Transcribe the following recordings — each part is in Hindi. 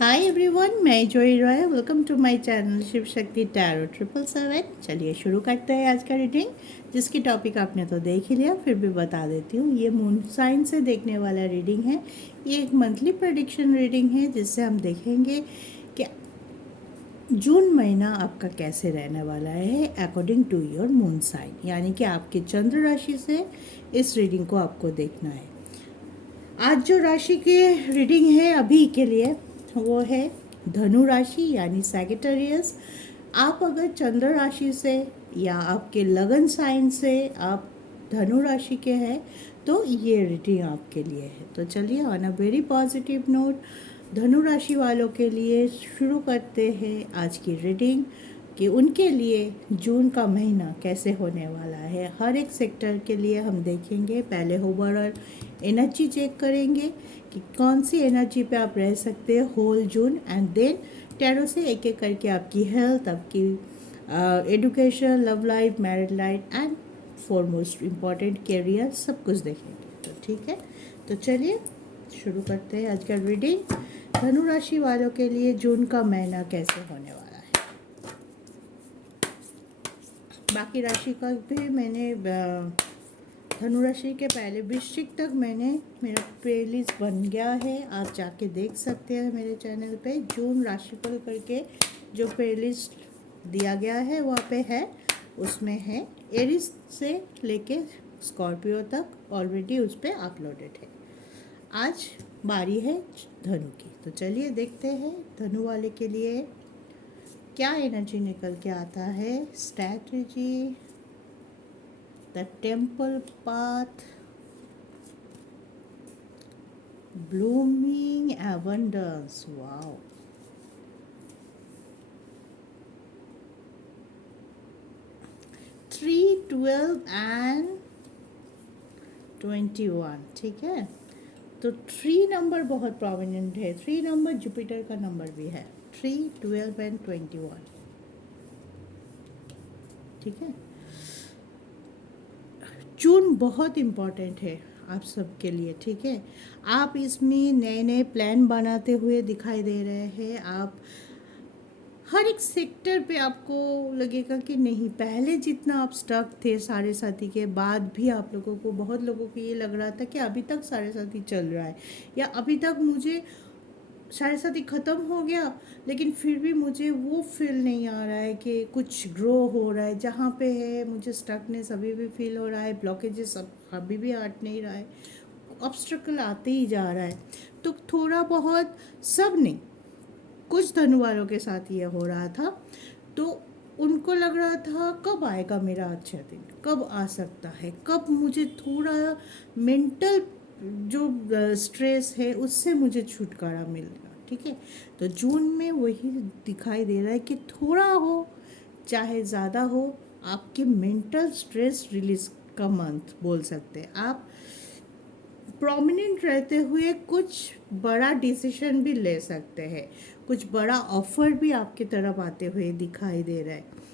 हाय एवरीवन, मैं Joy Roy. Welcome to my channel Shiv Shakti tarot 777। चलिए शुरू करते हैं आज का रीडिंग, जिसकी टॉपिक आपने तो देख ही लिया, फिर भी बता देती हूँ। ये मून साइन से देखने वाला रीडिंग है। ये एक मंथली प्रेडिक्शन रीडिंग है, जिससे हम देखेंगे कि जून महीना आपका कैसे रहने वाला है according to your moon sign, यानी कि आपके चंद्र राशि से इस रीडिंग को आपको देखना है। आज जो राशि की रीडिंग है अभी के लिए, वो है धनु राशि यानी सैगिटेरियस। आप अगर चंद्र राशि से या आपके लगन साइन से आप धनु राशि के हैं तो ये रीडिंग आपके लिए है। तो चलिए, on a very positive note, धनु राशि वालों के लिए शुरू करते हैं आज की रीडिंग कि उनके लिए जून का महीना कैसे होने वाला है। हर एक सेक्टर के लिए हम देखेंगे। पहले ओवरऑल एनर्जी चेक करेंगे कि कौन सी एनर्जी पे आप रह सकते हैं whole June, and then tarot से एक एक करके आपकी हेल्थ, आपकी education, love life, married life and foremost important career, सब कुछ देखेंगे। तो ठीक है, तो चलिए शुरू करते हैं आज का रीडिंग। धनु राशि वालों के लिए जून का महीना कैसे होने वाला है। बाकी राशि का भी मैंने धनु राशि के पहले वृश्चिक तक मैंने मेरा प्लेलिस्ट बन गया है, आप जाके देख सकते हैं मेरे चैनल पे। जून राशिफल करके जो प्लेलिस्ट दिया गया है वहाँ पे है, उसमें है एरिस से लेके स्कॉर्पियो तक ऑलरेडी उस पर अपलोडेड है। आज बारी है धनु की, तो चलिए देखते हैं धनु वाले के लिए क्या एनर्जी निकल के आता है। Strategy, the temple path, blooming abundance. Wow. 3, 12 and 21। ठीक है, तो 3 नंबर बहुत प्रोमिनेंट है। 3 नंबर जुपिटर का नंबर भी है। 3, 12 एंड 21। ठीक है, जून बहुत इम्पॉर्टेंट है आप सबके लिए। ठीक है, आप इसमें नए नए प्लान बनाते हुए दिखाई दे रहे हैं। आप हर एक सेक्टर पे आपको लगेगा कि नहीं, पहले जितना आप स्टक थे साढ़े साथी के बाद भी आप लोगों को, बहुत लोगों को ये लग रहा था कि अभी तक साढ़े साथी चल रहा है, या अभी तक मुझे साढ़े साथी ख़त्म हो गया लेकिन फिर भी मुझे वो फील नहीं आ रहा है कि कुछ ग्रो हो रहा है। जहाँ पे है मुझे स्टकनेस अभी भी फील हो रहा है, ब्लॉकेजेस अभी भी हट नहीं रहा है, ऑब्स्ट्रकल आते ही जा रहा है। तो थोड़ा बहुत, सब नहीं, कुछ धनु वालों के साथ ये हो रहा था। तो उनको लग रहा था कब आएगा मेरा अच्छा दिन, कब आ सकता है, कब मुझे थोड़ा मेंटल जो स्ट्रेस है उससे मुझे छुटकारा मिलेगा। ठीक है, तो जून में वही दिखाई दे रहा है कि थोड़ा हो चाहे ज़्यादा हो, आपके मेंटल स्ट्रेस रिलीज का मंथ बोल सकते हैं आप। प्रोमिनेंट रहते हुए कुछ बड़ा डिसीजन भी ले सकते हैं, कुछ बड़ा ऑफर भी आपकी तरफ आते हुए दिखाई दे रहा है।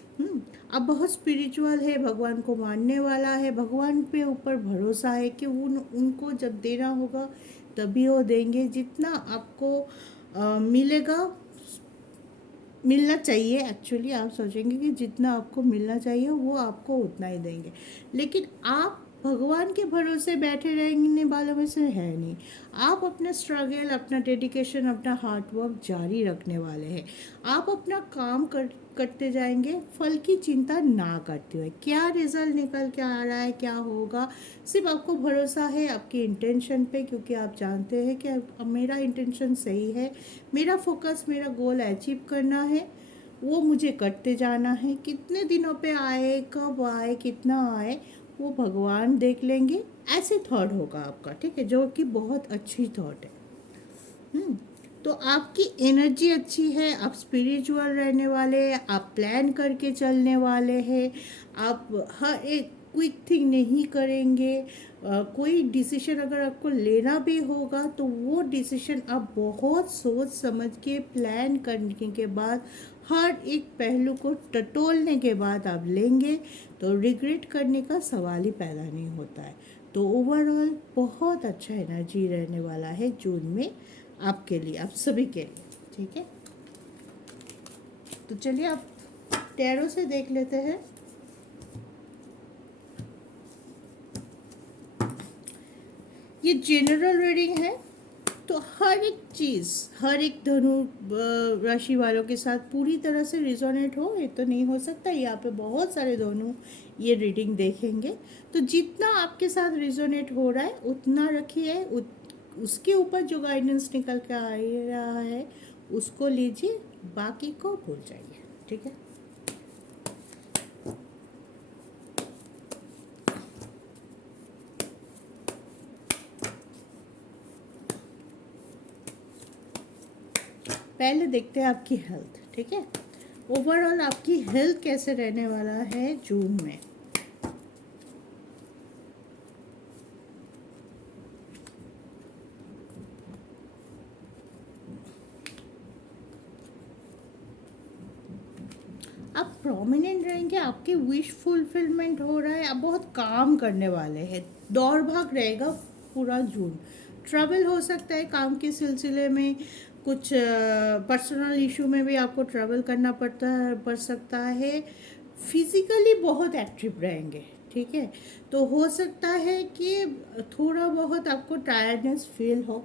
अब बहुत स्पिरिचुअल है, भगवान को मानने वाला है, भगवान पे ऊपर भरोसा है कि उनको जब देना होगा तभी वो देंगे। जितना आपको मिलेगा, मिलना चाहिए, एक्चुअली आप सोचेंगे कि जितना आपको मिलना चाहिए वो आपको उतना ही देंगे, लेकिन आप भगवान के भरोसे बैठे रहने वालों में से है नहीं। आप अपना स्ट्रगल, अपना डेडिकेशन, अपना हार्डवर्क जारी रखने वाले हैं। आप अपना काम करते जाएंगे, फल की चिंता ना करते हुए। क्या रिजल्ट निकल के आ रहा है, क्या होगा, सिर्फ आपको भरोसा है आपकी इंटेंशन पे, क्योंकि आप जानते हैं कि अब मेरा इंटेंशन सही है, मेरा फोकस, मेरा गोल अचीव करना है, वो मुझे करते जाना है। कितने दिनों पे आए, कब आए, कितना आए, वो भगवान देख लेंगे। ऐसे थॉट होगा आपका। ठीक है, जो कि बहुत अच्छी थॉट है। तो आपकी एनर्जी अच्छी है, आप स्पिरिचुअल रहने वाले हैं, आप प्लान करके चलने वाले हैं, आप हर एक क्विक थिंग नहीं करेंगे। कोई डिसीजन अगर आपको लेना भी होगा तो वो डिसीजन आप बहुत सोच समझ के, प्लान करने के बाद, हर एक पहलू को टटोलने के बाद आप लेंगे, तो रिग्रेट करने का सवाल ही पैदा नहीं होता है। तो ओवरऑल बहुत अच्छा एनर्जी रहने वाला है जून में आपके लिए, आप सभी के लिए। ठीक है, तो चलिए आप टैरो से देख लेते हैं। ये जनरल रीडिंग है, तो हर एक चीज़, हर एक धनु राशि वालों के साथ पूरी तरह से रिजोनेट हो ये तो नहीं हो सकता। यहाँ पे बहुत सारे धनु ये रीडिंग देखेंगे, तो जितना आपके साथ रिजोनेट हो रहा है उतना रखिए, उसके ऊपर जो गाइडेंस निकल के आ ही रहा है उसको लीजिए, बाकी को भूल जाइए। ठीक है, पहले देखते हैं आपकी हेल्थ। ठीक है, ओवरऑल आपकी हेल्थ कैसे रहने वाला है जून में। आप प्रोमिनेंट रहेंगे, आपके विश फुलफिलमेंट हो रहा है, आप बहुत काम करने वाले हैं, दौड़ भाग रहेगा पूरा जून। ट्रबल हो सकता है काम के सिलसिले में, कुछ पर्सनल इशू में भी आपको ट्रैवल करना पड़ सकता है। फिजिकली बहुत एक्टिव रहेंगे। ठीक है, तो हो सकता है कि थोड़ा बहुत आपको टायर्डनेस फील हो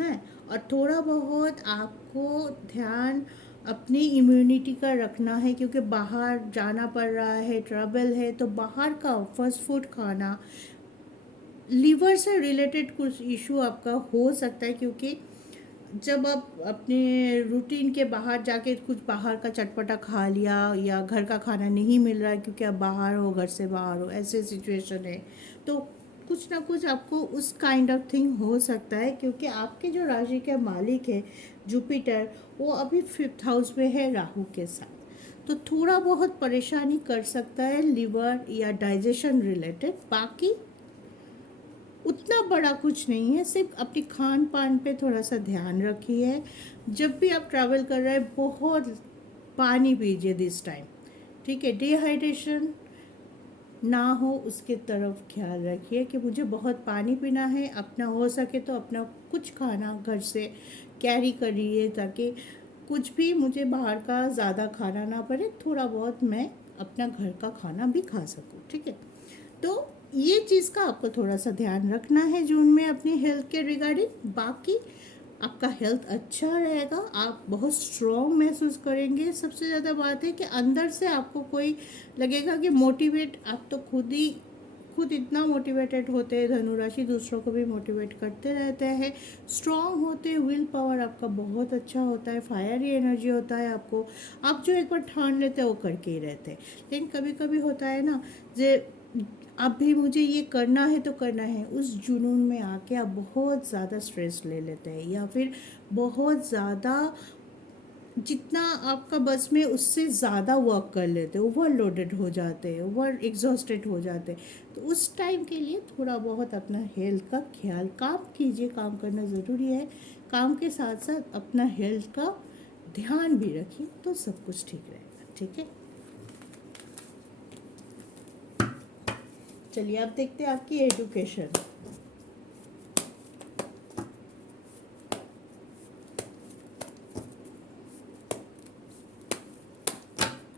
है, और थोड़ा बहुत आपको ध्यान अपनी इम्यूनिटी का रखना है, क्योंकि बाहर जाना पड़ रहा है, ट्रबल है, तो बाहर का फास्ट फूड खाना, लीवर से रिलेटेड कुछ इशू आपका हो सकता है, क्योंकि जब आप अपने रूटीन के बाहर जाके कुछ बाहर का चटपटा खा लिया, या घर का खाना नहीं मिल रहा है क्योंकि आप बाहर हो, घर से बाहर हो, ऐसे सिचुएशन है, तो कुछ ना कुछ आपको उस काइंड ऑफ थिंग हो सकता है, क्योंकि आपके जो राशि के मालिक है जुपिटर, वो अभी 5th हाउस में है राहु के साथ, तो थोड़ा बहुत परेशानी कर सकता है लिवर या डाइजेशन रिलेटेड। बाकी उतना बड़ा कुछ नहीं है, सिर्फ अपनी खान पान पे थोड़ा सा ध्यान रखिए। जब भी आप ट्रैवल कर रहे हैं बहुत पानी पीजिए दिस टाइम। ठीक है, डिहाइड्रेशन ना हो उसके तरफ ख्याल रखिए कि मुझे बहुत पानी पीना है। अपना हो सके तो अपना कुछ खाना घर से कैरी करिए, ताकि कुछ भी मुझे बाहर का ज़्यादा खाना ना पड़े, थोड़ा बहुत मैं अपना घर का खाना भी खा सकूँ। ठीक है, तो ये चीज़ का आपको थोड़ा सा ध्यान रखना है जून में अपनी हेल्थ के रिगार्डिंग। बाकी आपका हेल्थ अच्छा रहेगा, आप बहुत स्ट्रॉन्ग महसूस करेंगे। सबसे ज़्यादा बात है कि अंदर से आपको कोई लगेगा कि मोटिवेट, आप तो खुद इतना मोटिवेटेड होते हैं धनुराशि, दूसरों को भी मोटिवेट करते रहते हैं, स्ट्रॉन्ग होते हैं, विल पावर आपका बहुत अच्छा होता है, फायरी एनर्जी होता है आपको। आप जो एक बार ठान लेते हैं वो करके ही रहते हैं। लेकिन कभी कभी होता है ना, जे अब भी मुझे ये करना है तो करना है, उस जुनून में आके आप बहुत ज़्यादा स्ट्रेस ले लेते हैं, या फिर बहुत ज़्यादा जितना आपका बस में उससे ज़्यादा वर्क कर लेते हैं, ओवरलोडेड हो जाते हैं, ओवर एग्जॉस्टेड हो जाते हैं। तो उस टाइम के लिए थोड़ा बहुत अपना हेल्थ का ख्याल, काम कीजिए, काम करना ज़रूरी है, काम के साथ साथ अपना हेल्थ का ध्यान भी रखिए, तो सब कुछ ठीक रहेगा। ठीक है, चलिए अब देखते हैं आपकी एजुकेशन।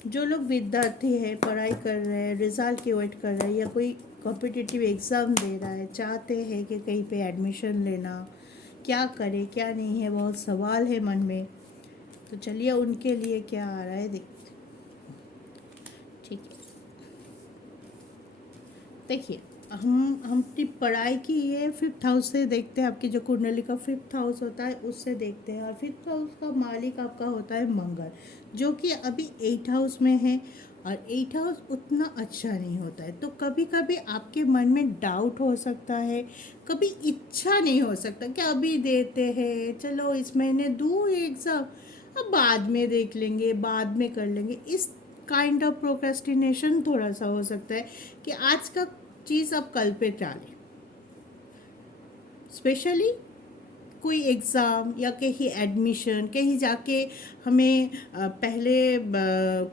जो लोग विद्यार्थी हैं, पढ़ाई कर रहे हैं, रिजल्ट की वेट कर रहे हैं, या कोई कॉम्पिटिटिव एग्ज़ाम दे रहा है, चाहते हैं कि कहीं पे एडमिशन लेना, क्या करें क्या नहीं है, बहुत सवाल है मन में, तो चलिए उनके लिए क्या आ रहा है देखते। ठीक है, देखिए हम अपनी पढ़ाई की ये 5th हाउस से देखते हैं, आपकी जो कुंडली का 5th हाउस होता है उससे देखते हैं, और 5th हाउस का मालिक आपका होता है मंगल, जो कि अभी 8th हाउस में है, और 8th हाउस उतना अच्छा नहीं होता है, तो कभी कभी आपके मन में डाउट हो सकता है, कभी इच्छा नहीं हो सकता कि अभी देते हैं, चलो इस महीने दूँ एग्ज़ाम, अब बाद में देख लेंगे, बाद में कर लेंगे, इस काइंड ऑफ प्रोक्रेस्टिनेशन थोड़ा सा हो सकता है कि आज का चीज़ आप कल पे टालें। स्पेशली कोई एग्ज़ाम या कहीं एडमिशन, कहीं जाके हमें पहले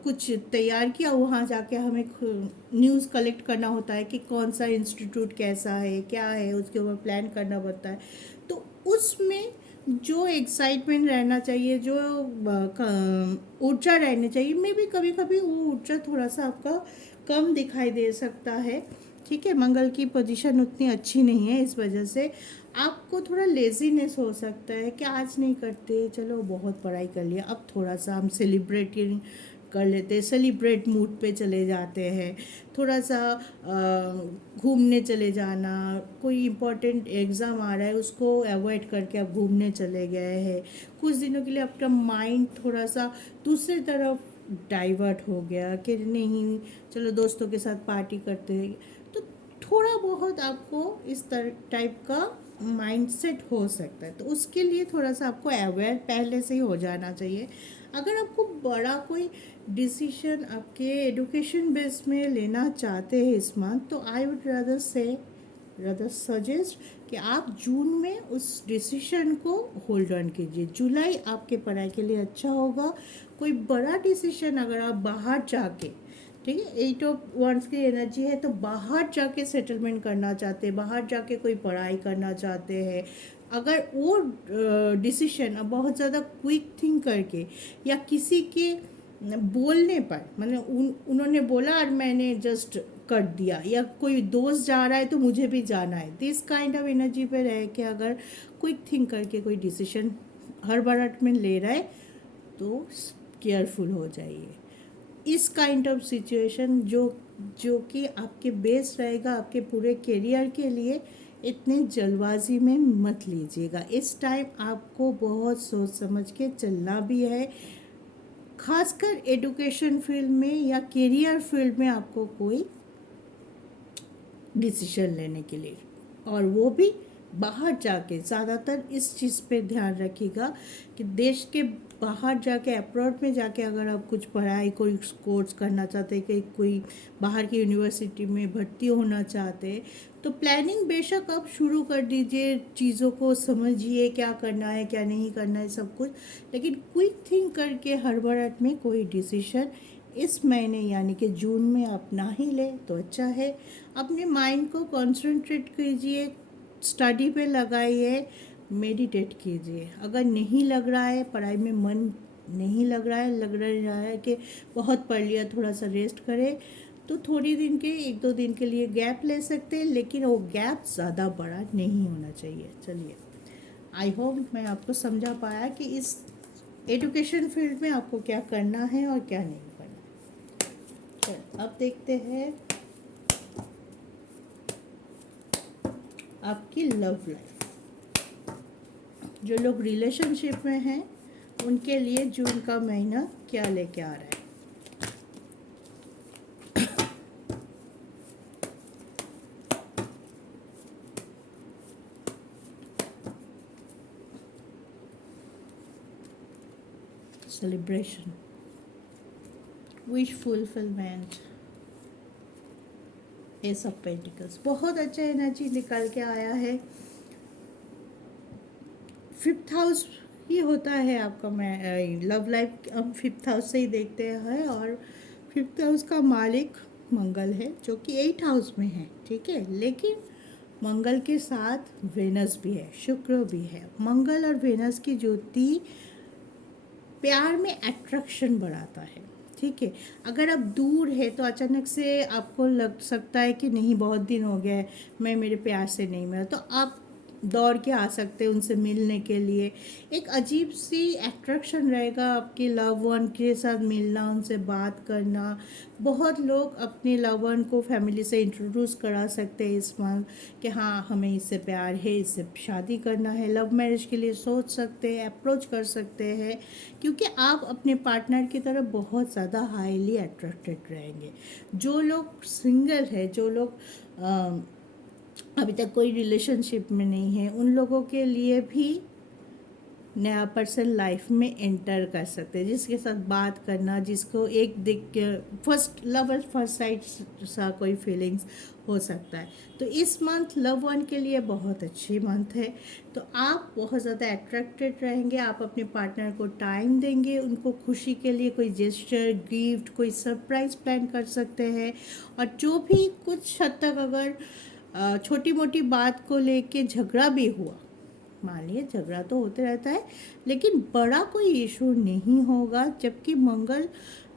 कुछ तैयार किया, वहाँ जाके हमें न्यूज़ कलेक्ट करना होता है कि कौन सा इंस्टीट्यूट कैसा है क्या है, उसके ऊपर प्लान करना पड़ता है, तो उसमें जो एक्साइटमेंट रहना चाहिए, जो ऊर्जा रहनी चाहिए, मे भी कभी कभी वो ऊर्जा थोड़ा सा आपका कम दिखाई दे सकता है। ठीक है, मंगल की पोजीशन उतनी अच्छी नहीं है, इस वजह से आपको थोड़ा लेजीनेस हो सकता है कि आज नहीं करते, चलो बहुत पढ़ाई कर लिया, अब थोड़ा सा हम सेलिब्रेटिंग कर लेते हैं, सेलिब्रेट मूड पे चले जाते हैं, थोड़ा सा घूमने चले जाना, कोई इम्पोर्टेंट एग्ज़ाम आ रहा है उसको अवॉइड करके आप घूमने चले गए हैं, कुछ दिनों के लिए आपका माइंड थोड़ा सा दूसरी तरफ डाइवर्ट हो गया कि नहीं चलो दोस्तों के साथ पार्टी करते हैं, तो थोड़ा बहुत आपको इस तरह टाइप का माइंडसेट हो सकता है। तो उसके लिए थोड़ा सा आपको अवेयर पहले से ही हो जाना चाहिए। अगर आपको बड़ा कोई डिसीजन आपके एजुकेशन बेस में लेना चाहते हैं इस मंथ, तो आई वुड रादर सजेस्ट कि आप जून में उस डिसीजन को होल्ड ऑन कीजिए। जुलाई आपके पढ़ाई के लिए अच्छा होगा। कोई बड़ा डिसीजन अगर आप बाहर जाके, ठीक है, 8 ऑफ वंस की एनर्जी है, तो बाहर जाके सेटलमेंट करना चाहते हैं, बाहर जाके कोई पढ़ाई करना चाहते हैं, अगर वो डिसीजन अब बहुत ज़्यादा क्विक थिंक करके या किसी के बोलने पर, मतलब उन्होंने बोला और मैंने जस्ट कर दिया, या कोई दोस्त जा रहा है तो मुझे भी जाना है, दिस काइंड ऑफ एनर्जी पे रह के अगर क्विक थिंक करके कोई डिसीजन हड़बड़ाहट में ले रहा है तो केयरफुल हो जाइए। इस काइंड ऑफ सिचुएशन जो कि आपके बेस रहेगा आपके पूरे करियर के लिए, इतने जल्दबाजी में मत लीजिएगा। इस टाइम आपको बहुत सोच समझ के चलना भी है, खासकर एजुकेशन फील्ड में या करियर फील्ड में आपको कोई डिसीजन लेने के लिए, और वो भी बाहर जाके। ज़्यादातर इस चीज़ पे ध्यान रखिएगा कि देश के बाहर जाके, अब्रॉड में जाके अगर आप कुछ पढ़ाई कोई कोर्स करना चाहते हैं कि कोई बाहर की यूनिवर्सिटी में भर्ती होना चाहते हैं, तो प्लानिंग बेशक आप शुरू कर दीजिए, चीज़ों को समझिए क्या करना है क्या नहीं करना है सब कुछ, लेकिन क्विक थिंक करके हड़बड़ाहट में कोई डिसीजन इस महीने यानी कि जून में आप ना ही ले तो अच्छा है। अपने माइंड को कंसंट्रेट कीजिए, स्टडी पे लगाइए, मेडिटेट कीजिए। अगर नहीं लग रहा है पढ़ाई में मन, नहीं लग रहा है कि बहुत पढ़ लिया थोड़ा सा रेस्ट करें, तो थोड़ी दिन के 1-2 दिन के लिए गैप ले सकते हैं, लेकिन वो गैप ज़्यादा बड़ा नहीं होना चाहिए। चलिए, आई होप मैं आपको समझा पाया कि इस एजुकेशन फील्ड में आपको क्या करना है और क्या नहीं करना। चलो अब देखते हैं आपकी लव लाइफ। जो लोग रिलेशनशिप में हैं उनके लिए जून का महीना क्या लेके आ रहा है। Celebration, wish fulfilment, S of pentacles, बहुत अच्छा एनर्जी निकल के आया है। 5th हाउस ही होता है आपका, मैं लव लाइफ हम 5th हाउस से ही देखते हैं, और 5th हाउस का मालिक मंगल है जो कि 8th हाउस में है। ठीक है, लेकिन मंगल के साथ वेनस भी है, शुक्र भी है। मंगल और वेनस की ज्योति प्यार में अट्रैक्शन बढ़ाता है। ठीक है, अगर आप दूर है तो अचानक से आपको लग सकता है कि नहीं बहुत दिन हो गए मैं मेरे प्यार से नहीं मिला, तो आप दौड़ के आ सकते हैं उनसे मिलने के लिए। एक अजीब सी अट्रैक्शन रहेगा आपके लव वन के साथ मिलना, उनसे बात करना। बहुत लोग अपने लव वन को फैमिली से इंट्रोड्यूस करा सकते हैं इस मंथ कि हाँ हमें इससे प्यार है, इससे शादी करना है। लव मैरिज के लिए सोच सकते हैं, अप्रोच कर सकते हैं, क्योंकि आप अपने पार्टनर की तरफ बहुत ज़्यादा हाईली अट्रैक्टेड रहेंगे। जो लोग सिंगल है, जो लोग अभी तक कोई रिलेशनशिप में नहीं है, उन लोगों के लिए भी नया पर्सन लाइफ में एंटर कर सकते हैं, जिसके साथ बात करना, जिसको एक दिख first love at first sight सा कोई फीलिंग्स हो सकता है। तो इस मंथ लव वन के लिए बहुत अच्छी मंथ है। तो आप बहुत ज़्यादा अट्रैक्टेड रहेंगे, आप अपने पार्टनर को टाइम देंगे, उनको खुशी के लिए कोई जेस्चर, गिफ्ट, कोई सरप्राइज प्लान कर सकते हैं। और जो भी कुछ हद तक अगर छोटी मोटी बात को लेके झगड़ा भी हुआ मान लिए झगड़ा तो होते रहता है, लेकिन बड़ा कोई इशू नहीं होगा। जबकि मंगल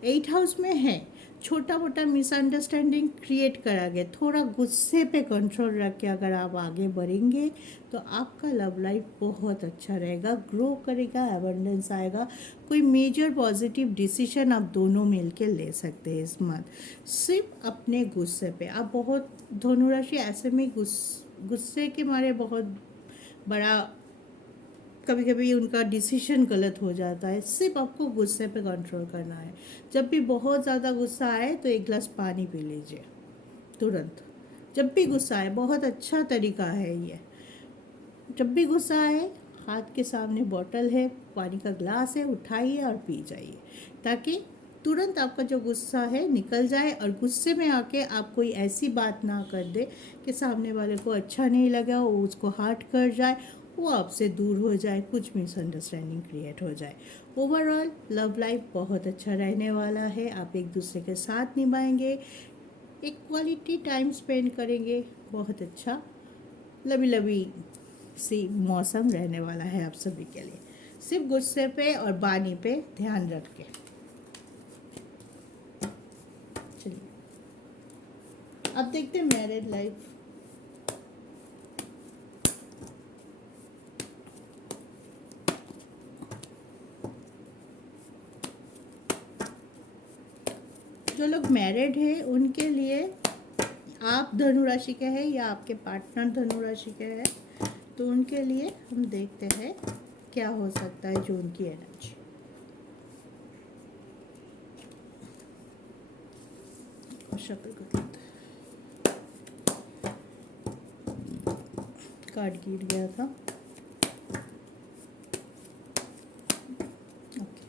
8 हाउस में है, छोटा मोटा मिसअंडरस्टैंडिंग क्रिएट कराएंगे। थोड़ा गुस्से पे कंट्रोल रख के अगर आप आगे बढ़ेंगे तो आपका लव लाइफ बहुत अच्छा रहेगा, ग्रो करेगा, एबंडेंस आएगा। कोई मेजर पॉजिटिव डिसीजन आप दोनों मिलके ले सकते हैं इस मंथ। सिर्फ अपने गुस्से पे आप बहुत, धनु राशि ऐसे में गुस्से के मारे बहुत बड़ा, कभी कभी उनका डिसीजन गलत हो जाता है। सिर्फ आपको गुस्से पे कंट्रोल करना है। जब भी बहुत ज़्यादा गुस्सा आए तो एक गिलास पानी पी लीजिए तुरंत। जब भी गुस्सा आए, बहुत अच्छा तरीका है ये। जब भी गुस्सा आए, हाथ के सामने बॉटल है, पानी का ग्लास है, उठाइए और पी जाइए, ताकि तुरंत आपका जो गुस्सा है निकल जाए। और गुस्से में आके आप कोई ऐसी बात ना कर दे कि सामने वाले को अच्छा नहीं लगा, वो उसको हर्ट कर जाए, वो आपसे दूर हो जाए, कुछ मिसअंडरस्टैंडिंग क्रिएट हो जाए। ओवरऑल लव लाइफ बहुत अच्छा रहने वाला है। आप एक दूसरे के साथ निभाएंगे, एक क्वालिटी टाइम स्पेंड करेंगे, बहुत अच्छा लवी लवी सी मौसम रहने वाला है आप सभी के लिए। सिर्फ गुस्से पे और बानी पे ध्यान रख के चलिए अब देखते हैं मैरिड लाइफ। जो लोग मैरिड हैं उनके लिए, आप धनु राशि के हैं या आपके पार्टनर धनु राशि के हैं, तो उनके लिए हम देखते हैं क्या हो सकता है जून की एनर्जी। शक्ल को देखते हैं, कार्ड गिर गया था। Okay,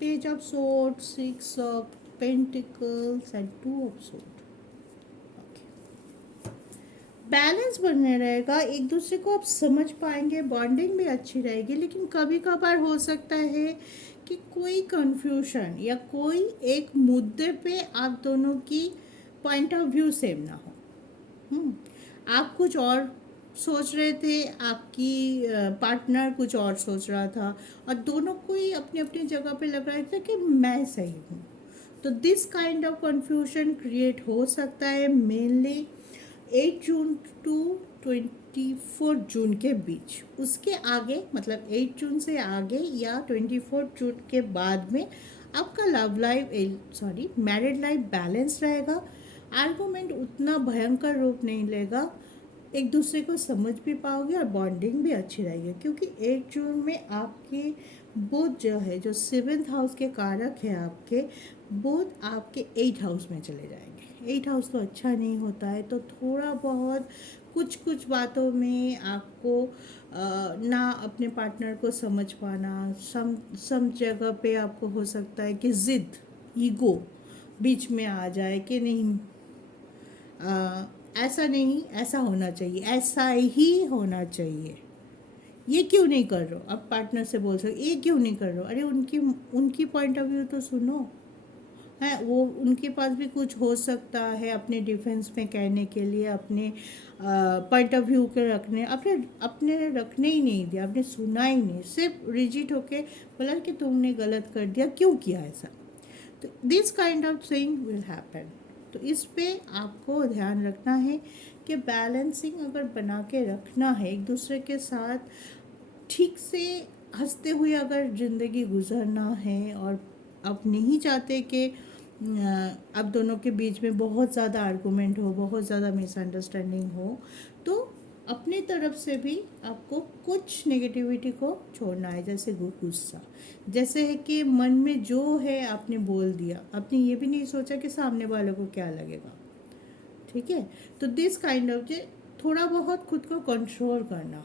page of sword, 6 of pentacles and 2 of sword. Balance बने रहेगा, एक दूसरे को आप समझ पाएंगे, बॉन्डिंग भी अच्छी रहेगी। लेकिन कभी कभार हो सकता है कि कोई कंफ्यूजन या कोई एक मुद्दे पे आप दोनों की पॉइंट ऑफ व्यू सेम ना हो। आप कुछ और सोच रहे थे, आपकी पार्टनर कुछ और सोच रहा था, और दोनों को ही अपनी अपनी जगह पे लग रहा था कि मैं सही हूँ। तो this kind of confusion create हो सकता है मेनली 8 जून टू 24 जून के बीच। उसके आगे मतलब 8 जून से आगे या 24 जून के बाद में आपका love life married life balance रहेगा। आर्गुमेंट उतना भयंकर रूप नहीं लेगा, एक दूसरे को समझ भी पाओगे और बॉन्डिंग भी अच्छी रहेगी। क्योंकि 8 जून में आपके बुध जो है, जो 7th हाउस के कारक है आपके, बुध आपके 8 हाउस में चले जाएंगे। 8 हाउस तो अच्छा नहीं होता है, तो थोड़ा बहुत कुछ कुछ बातों में आपको ना अपने पार्टनर को समझ पाना, सम जगह पे आपको हो सकता है कि ज़िद, ईगो बीच में आ जाए कि नहीं, ऐसा नहीं, ऐसा होना चाहिए, ऐसा ही होना चाहिए, ये क्यों नहीं कर रहे हो। अब पार्टनर से बोल सकते ये क्यों नहीं कर रहे हो, अरे उनकी उनकी पॉइंट ऑफ व्यू तो सुनो है। वो उनके पास भी कुछ हो सकता है अपने डिफेंस में कहने के लिए, अपने पॉइंट ऑफ व्यू के रखने, अपने अपने रखने ही नहीं दिया, आपने सुना ही नहीं, सिर्फ रिजिड होके बोला कि तुमने गलत कर दिया, क्यों किया ऐसा। तो this kind of thing will happen. तो इस पे आपको ध्यान रखना है कि बैलेंसिंग अगर बना के रखना है, एक दूसरे के साथ ठीक से हंसते हुए अगर ज़िंदगी गुजरना है, और आप नहीं चाहते कि अब दोनों के बीच में बहुत ज़्यादा आर्गूमेंट हो, बहुत ज़्यादा मिसअंडरस्टैंडिंग हो, तो अपनी तरफ से भी आपको कुछ नेगेटिविटी को छोड़ना है। जैसे गुस्सा, जैसे है कि मन में जो है आपने बोल दिया, आपने ये भी नहीं सोचा कि सामने वाले को क्या लगेगा, ठीक है। तो दिस काइंड ऑफ थोड़ा बहुत खुद को कंट्रोल करना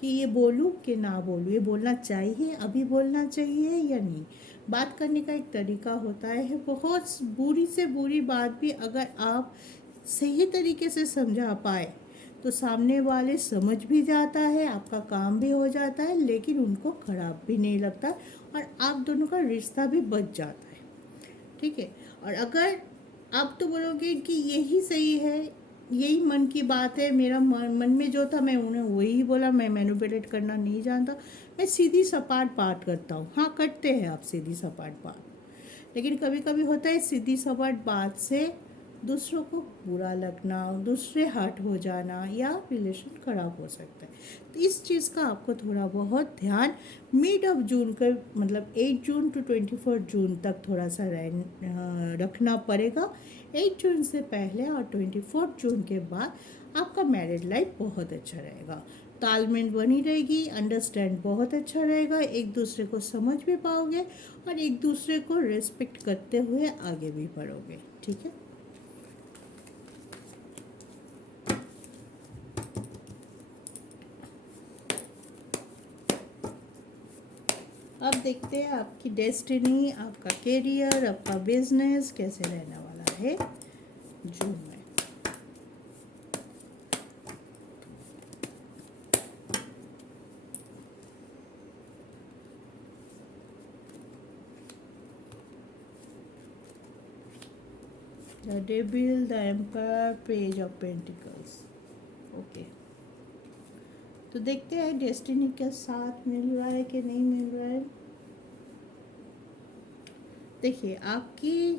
कि ये बोलूँ कि ना बोलूँ, ये बोलना चाहिए, अभी बोलना चाहिए या नहीं। बात करने का एक तरीका होता है, बहुत बुरी से बुरी बात भी अगर आप सही तरीके से समझा पाए तो सामने वाले समझ भी जाता है, आपका काम भी हो जाता है, लेकिन उनको खराब भी नहीं लगता और आप दोनों का रिश्ता भी बच जाता है, ठीक है। और अगर आप तो बोलोगे कि यही सही है, यही मन की बात है, मेरा मन में जो था मैं उन्हें वही बोला, मैं मैनिपुलेट करना नहीं जानता, मैं सीधी सपाट बात करता हूँ। हाँ, करते हैं आप सीधी सपाट बात, लेकिन कभी कभी होता है सीधी सपाट बात से दूसरों को बुरा लगना, दूसरे हर्ट हो जाना, या रिलेशन खराब हो सकता है। तो इस चीज़ का आपको थोड़ा बहुत ध्यान मिड ऑफ जून का, मतलब 8 जून टू 24 जून तक थोड़ा सा रखना पड़ेगा। 8 जून से पहले और 24 जून के बाद आपका मैरिड लाइफ बहुत अच्छा रहेगा, तालमेल बनी रहेगी, अंडरस्टैंड बहुत अच्छा रहेगा, एक दूसरे को समझ भी पाओगे और एक दूसरे को रेस्पेक्ट करते हुए आगे भी बढ़ोगे। ठीक है, अब देखते हैं आपकी डेस्टिनी, आपका करियर, आपका बिजनेस कैसे रहने वाला है जून में। The devil, the empire, page of pentacles. Okay, तो देखते हैं डेस्टिनी के साथ मिल रहा है कि नहीं मिल रहा है। देखिए, आपकी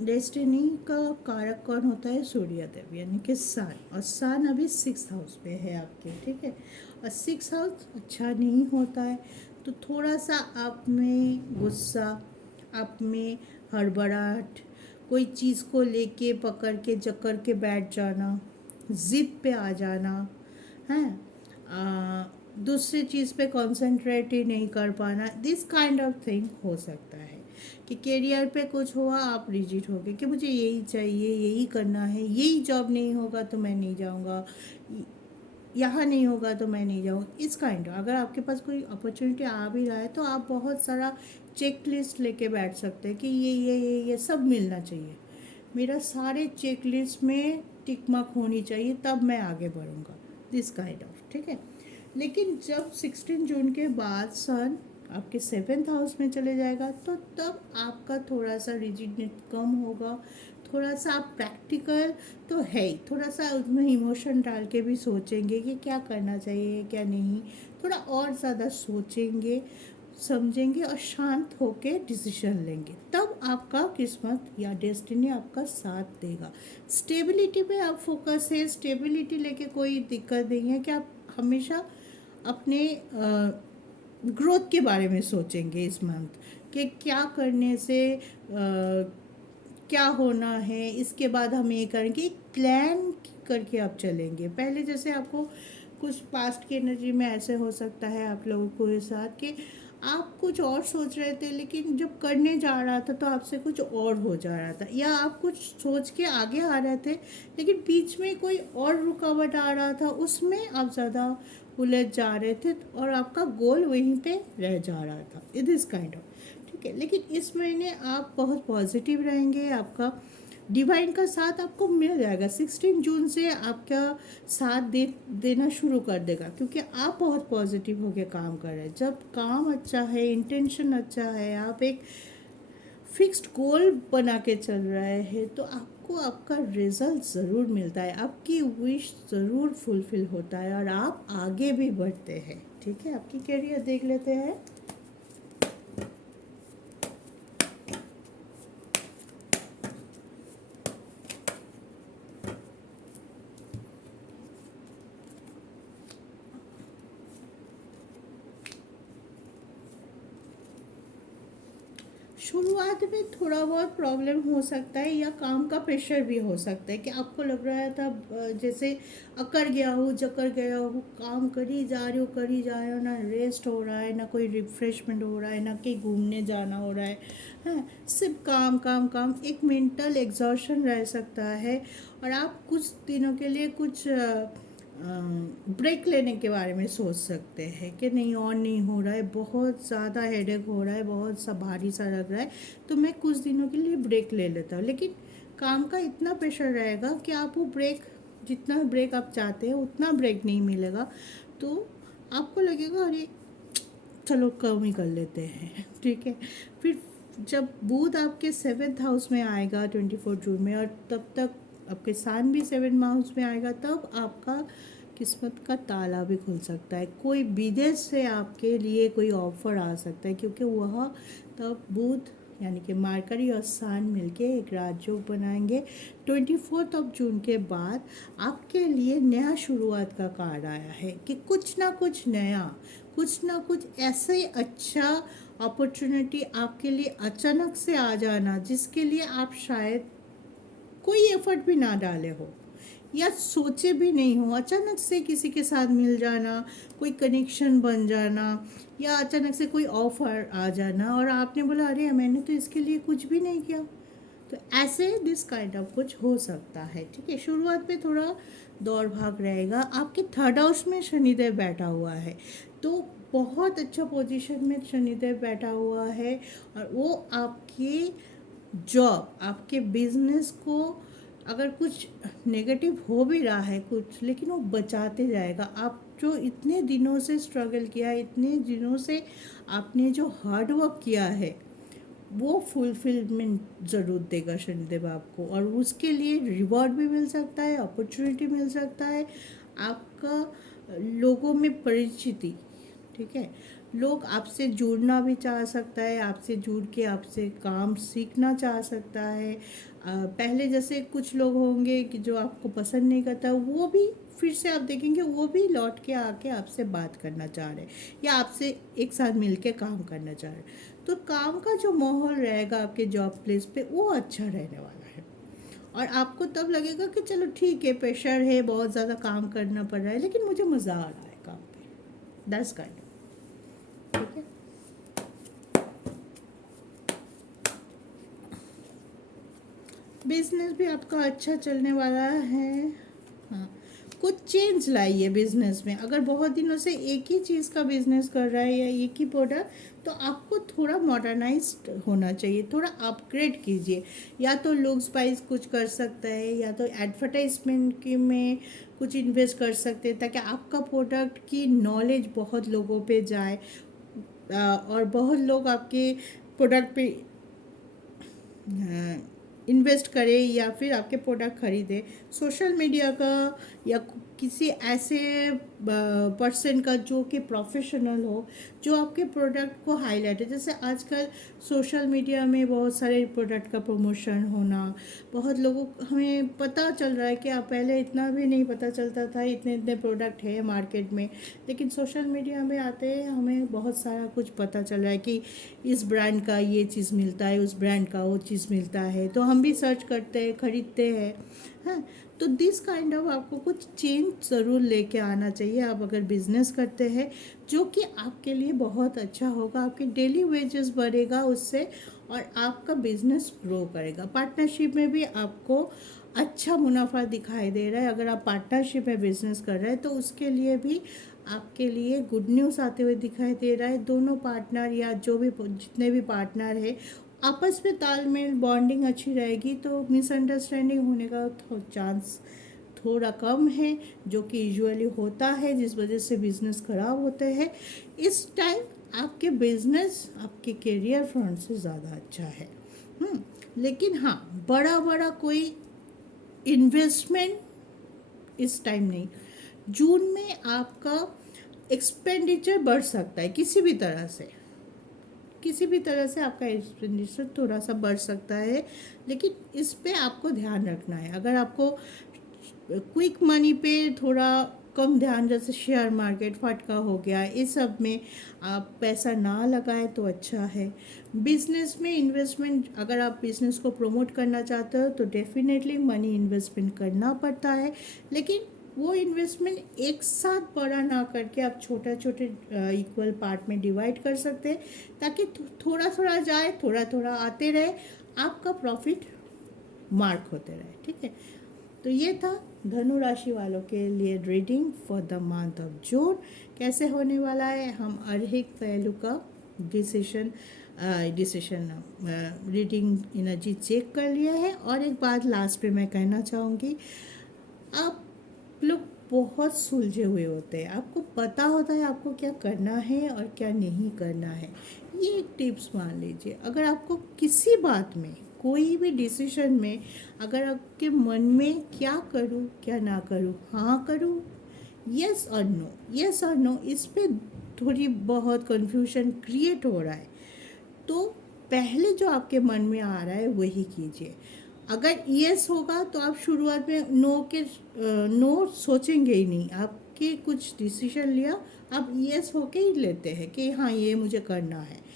डेस्टिनी का कारक कौन होता है? सूर्य देव, यानी कि सन, और सन अभी 6th हाउस पे है आपके। ठीक है, और 6th हाउस अच्छा नहीं होता है, तो थोड़ा सा आप में गुस्सा, आप में हड़बड़ाहट, कोई चीज़ को लेके पकड़ के जकड़ के बैठ जाना, ज़िद पे आ जाना है, दूसरी चीज़ पे कंसंट्रेट ही नहीं कर पाना, दिस काइंड ऑफ थिंग हो सकता है। कि करियर पे कुछ हुआ, आप रिजिड हो गए कि मुझे यही चाहिए, यही करना है, यही जॉब नहीं होगा तो मैं नहीं जाऊंगा, यहाँ नहीं होगा तो मैं नहीं जाऊँ, इस काइंड। अगर आपके पास कोई अपॉर्चुनिटी आ भी रहा है तो आप बहुत सारा चेक लिस्ट लेके बैठ सकते हैं कि ये सब मिलना चाहिए, मेरा सारे चेक लिस्ट में टिक मार्क होनी चाहिए, तब मैं आगे बढ़ूँगा, दिस काइंड ऑफ। ठीक है, लेकिन जब 16 जून के बाद सन आपके 7th हाउस में चले जाएगा, तो तब आपका थोड़ा सा रिजिडनेस कम होगा, थोड़ा सा आप प्रैक्टिकल तो है ही, थोड़ा सा उसमें इमोशन डाल के भी सोचेंगे कि क्या करना चाहिए क्या नहीं, थोड़ा और ज़्यादा सोचेंगे, समझेंगे और शांत होके डिसीजन लेंगे, तब आपका किस्मत या डेस्टिनी आपका साथ देगा। स्टेबिलिटी पे आप फोकस है, स्टेबिलिटी लेके कोई दिक्कत नहीं है कि आप हमेशा अपने ग्रोथ के बारे में सोचेंगे इस मंथ, कि क्या करने से क्या होना है, इसके बाद हम ये करेंगे, एक प्लान करके आप चलेंगे। पहले जैसे आपको कुछ पास्ट की एनर्जी में ऐसे हो सकता है आप लोगों को के साथ कि आप कुछ और सोच रहे थे, लेकिन जब करने जा रहा था तो आपसे कुछ और हो जा रहा था, या आप कुछ सोच के आगे आ रहे थे लेकिन बीच में कोई और रुकावट आ रहा था, उसमें आप ज़्यादा उलझ जा रहे थे और आपका गोल वहीं पे रह जा रहा था। It is kind of. ठीक है, लेकिन इस महीने आप बहुत पॉजिटिव रहेंगे, आपका डिवाइन का साथ आपको मिल जाएगा। 16 जून से आपका साथ देना शुरू कर देगा, क्योंकि आप बहुत पॉजिटिव होकर काम कर रहे हैं। जब काम अच्छा है, इंटेंशन अच्छा है, आप एक फिक्स्ड गोल बना के चल रहे हैं, तो आपको आपका रिजल्ट ज़रूर मिलता है, आपकी विश ज़रूर फुलफिल होता है और आप आगे भी बढ़ते हैं। ठीक है, आपकी कैरियर देख लेते हैं। शुरुआत में थोड़ा बहुत प्रॉब्लम हो सकता है, या काम का प्रेशर भी हो सकता है कि आपको लग रहा था जैसे अकड़ गया हूँ, जकड़ गया हूँ, काम करी जा रही हूँ, ना रेस्ट हो रहा है, ना कोई रिफ्रेशमेंट हो रहा है, ना कहीं घूमने जाना हो रहा है। हाँ, सिर्फ काम काम काम, एक मेंटल एग्जॉशन रह सकता है, और आप कुछ दिनों के लिए कुछ ब्रेक लेने के बारे में सोच सकते हैं कि नहीं और नहीं हो रहा है, बहुत ज़्यादा हेडेक हो रहा है, बहुत सा भारी सा लग रहा है, तो मैं कुछ दिनों के लिए ब्रेक ले लेता हूँ। लेकिन काम का इतना प्रेशर रहेगा कि आप वो ब्रेक, जितना ब्रेक आप चाहते हैं उतना ब्रेक नहीं मिलेगा, तो आपको लगेगा अरे चलो कम ही कर लेते हैं। ठीक है, फिर जब बुध आपके 7th हाउस में आएगा 24 जून में, और तब तक आपके सन भी 7th हाउस में आएगा, तब आपका किस्मत का ताला भी खुल सकता है। कोई विदेश से आपके लिए कोई ऑफ़र आ सकता है, क्योंकि वह तब बुध यानी कि मरकरी और सन मिलके एक राजयोग बनाएंगे। 24 जून के बाद आपके लिए नया शुरुआत का कार्ड आया है कि कुछ ना कुछ नया, कुछ ना कुछ ऐसे अच्छा अपॉर्चुनिटी आपके लिए अचानक से आ जाना, जिसके लिए आप शायद कोई एफर्ट भी ना डाले हो या सोचे भी नहीं हो। अचानक से किसी के साथ मिल जाना, कोई कनेक्शन बन जाना, या अचानक से कोई ऑफर आ जाना और आपने बोला अरे मैंने तो इसके लिए कुछ भी नहीं किया। तो ऐसे दिस काइंड ऑफ कुछ हो सकता है, ठीक है। शुरुआत में थोड़ा दौड़ भाग रहेगा। आपके 3rd हाउस में शनिदेव बैठा हुआ है, तो बहुत अच्छा पोजीशन में शनिदेव बैठा हुआ है, और वो आपकी जॉब, आपके बिजनेस को अगर कुछ नेगेटिव हो भी रहा है कुछ, लेकिन वो बचाते जाएगा। आप जो इतने दिनों से स्ट्रगल किया, इतने दिनों से आपने जो हार्ड वर्क किया है, वो फुलफिलमेंट ज़रूर देगा शनिदेव आपको, और उसके लिए रिवॉर्ड भी मिल सकता है, अपॉर्चुनिटी मिल सकता है। आपका लोगों में परिचिति, ठीक है, लोग आपसे जुड़ना भी चाह सकता है, आपसे जुड़ के आपसे काम सीखना चाह सकता है। पहले जैसे कुछ लोग होंगे कि जो आपको पसंद नहीं करता, वो भी फिर से आप देखेंगे वो भी लौट के आके आपसे बात करना चाह रहे हैं, या आपसे एक साथ मिलके काम करना चाह रहे हैं। तो काम का जो माहौल रहेगा आपके जॉब प्लेस पे, वो अच्छा रहने वाला है। और आपको तब लगेगा कि चलो ठीक है, प्रेशर है, बहुत ज़्यादा काम करना पड़ रहा है, लेकिन मुझे मज़ा आ रहा है काम पे। दैट्स काइंड, ठीक है। बिजनेस भी आपका अच्छा चलने वाला है। हाँ, कुछ चेंज लाइए बिजनेस में। अगर बहुत दिनों से एक ही चीज़ का बिजनेस कर रहा है या एक ही प्रोडक्ट, तो आपको थोड़ा मॉडर्नाइज्ड होना चाहिए, थोड़ा अपग्रेड कीजिए। या तो लुक्स वाइज कुछ कर सकता है, या तो एडवर्टाइजमेंट की में कुछ इन्वेस्ट कर सकते हैं, ताकि आपका प्रोडक्ट की नॉलेज बहुत लोगों पे जाए, और बहुत लोग आपके प्रोडक्ट पे इन्वेस्ट करें या फिर आपके प्रोडक्ट खरीदें। सोशल मीडिया का या किसी ऐसे पर्सन का जो कि प्रोफेशनल हो, जो आपके प्रोडक्ट को हाईलाइट है। जैसे आजकल सोशल मीडिया में बहुत सारे प्रोडक्ट का प्रमोशन होना, बहुत लोगों को हमें पता चल रहा है कि आप पहले इतना भी नहीं पता चलता था, इतने इतने प्रोडक्ट है मार्केट में, लेकिन सोशल मीडिया में आते हमें बहुत सारा कुछ पता चल रहा है कि इस ब्रांड का ये चीज़ मिलता है, उस ब्रांड का वो चीज़ मिलता है, तो हम भी सर्च करते हैं, ख़रीदते हैं। हाँ, तो दिस काइंड ऑफ आपको कुछ चेंज ज़रूर लेके आना चाहिए। आप अगर बिजनेस करते हैं, जो कि आपके लिए बहुत अच्छा होगा, आपके डेली वेजेस बढ़ेगा उससे, और आपका बिजनेस ग्रो करेगा। पार्टनरशिप में भी आपको अच्छा मुनाफा दिखाई दे रहा है। अगर आप पार्टनरशिप में बिजनेस कर रहे हैं, तो उसके लिए भी आपके लिए गुड न्यूज़ आते हुए दिखाई दे रहा है। दोनों पार्टनर या जो भी जितने भी पार्टनर है, आपस में तालमेल, बॉन्डिंग अच्छी रहेगी, तो मिसअंडरस्टैंडिंग होने का चांस थोड़ा कम है, जो कि यूजुअली होता है, जिस वजह से बिजनेस खराब होते हैं। इस टाइम आपके बिजनेस आपके करियर फ्रंट से ज़्यादा अच्छा है। लेकिन हाँ, बड़ा बड़ा कोई इन्वेस्टमेंट इस टाइम नहीं। जून में आपका एक्सपेंडिचर बढ़ सकता है, किसी भी तरह से, किसी भी तरह से आपका एक्सपेंडिचर थोड़ा सा बढ़ सकता है, लेकिन इस पे आपको ध्यान रखना है। अगर आपको क्विक मनी पे थोड़ा कम ध्यान, जैसे शेयर मार्केट फटका हो गया, इस सब में आप पैसा ना लगाए तो अच्छा है। बिजनेस में इन्वेस्टमेंट, अगर आप बिजनेस को प्रमोट करना चाहते हो, तो डेफिनेटली मनी इन्वेस्टमेंट करना पड़ता है, लेकिन वो इन्वेस्टमेंट एक साथ बड़ा ना करके आप छोटा छोटे इक्वल पार्ट में डिवाइड कर सकते हैं, ताकि थोड़ा थोड़ा जाए, थोड़ा थोड़ा आते रहे, आपका प्रॉफिट मार्क होते रहे, ठीक है। तो ये था धनु राशि वालों के लिए reading for the month of June. कैसे होने वाला है, हम हर एक पहलू का डिसीजन रीडिंग एनर्जी चेक कर लिया है। और एक बात लास्ट पे मैं कहना चाहूँगी, आप लोग बहुत सुलझे हुए होते हैं। आपको पता होता है आपको क्या करना है और क्या नहीं करना है। ये एक टिप्स मान लीजिए, अगर आपको किसी बात में, कोई भी डिसीजन में, अगर आपके मन में क्या करूँ क्या ना करूँ, हाँ करूँ, यस और नो, यस और नो, इस पे थोड़ी बहुत कन्फ्यूजन क्रिएट हो रहा है, तो पहले जो आपके मन में आ रहा है वही कीजिए। अगर यस होगा तो आप शुरुआत में नो सोचेंगे ही नहीं, आपके कुछ डिसीजन लिया, आप यस होके ही लेते हैं कि हाँ ये मुझे करना है।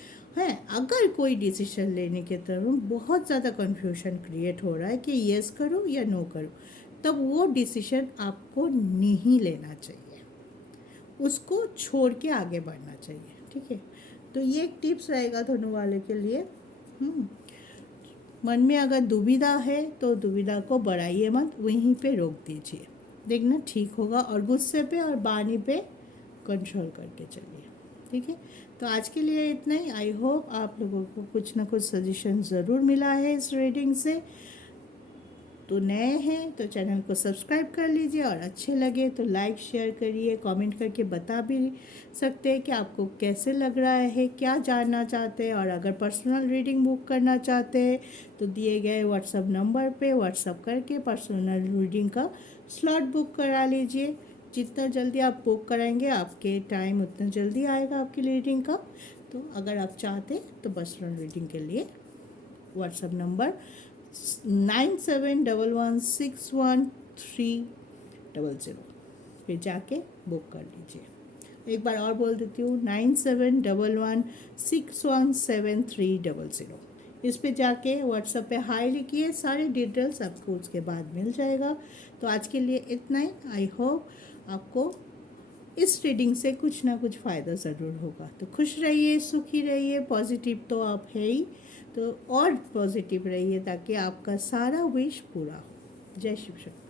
अगर कोई डिसीजन लेने के तरफ बहुत ज़्यादा कन्फ्यूजन क्रिएट हो रहा है कि यस करूँ या नो करूँ, तब वो डिसीजन आपको नहीं लेना चाहिए, उसको छोड़ के आगे बढ़ना चाहिए, ठीक है। तो ये एक टिप्स रहेगा दोनों वाले के लिए। मन में अगर दुविधा है तो दुविधा को बढ़ाइए मत, वहीं पे रोक दीजिए, देखना ठीक होगा। और गुस्से पे और बानी पे कंट्रोल करके चलिए, ठीक है। तो आज के लिए इतना ही। आई होप आप लोगों को कुछ ना कुछ सजेशन ज़रूर मिला है इस रीडिंग से। तो नए हैं तो चैनल को सब्सक्राइब कर लीजिए, और अच्छे लगे तो लाइक शेयर करिए, कमेंट करके बता भी सकते हैं कि आपको कैसे लग रहा है, क्या जानना चाहते हैं। और अगर पर्सनल रीडिंग बुक करना चाहते हैं तो दिए गए व्हाट्सएप नंबर पे व्हाट्सएप करके पर्सनल रीडिंग का स्लॉट बुक करा लीजिए। जितना जल्दी आप बुक कराएंगे आपके टाइम उतना जल्दी आएगा आपकी रीडिंग का। तो अगर आप चाहते तो पर्सनल रीडिंग के लिए व्हाट्सएप नंबर 9711613000 फिर जाके बुक कर लीजिए। एक बार और बोल देती हूँ, 9711617300। इस पे जाके व्हाट्सएप पे हाई लिखिए, सारी डिटेल्स आपको उसके बाद मिल जाएगा। तो आज के लिए इतना ही। आई होप आपको इस रीडिंग से कुछ ना कुछ फ़ायदा ज़रूर होगा। तो खुश रहिए, सुखी रहिए, पॉजिटिव तो आप है ही, तो और पॉजिटिव रहिए ताकि आपका सारा विश पूरा हो। जय शिव शक्ति।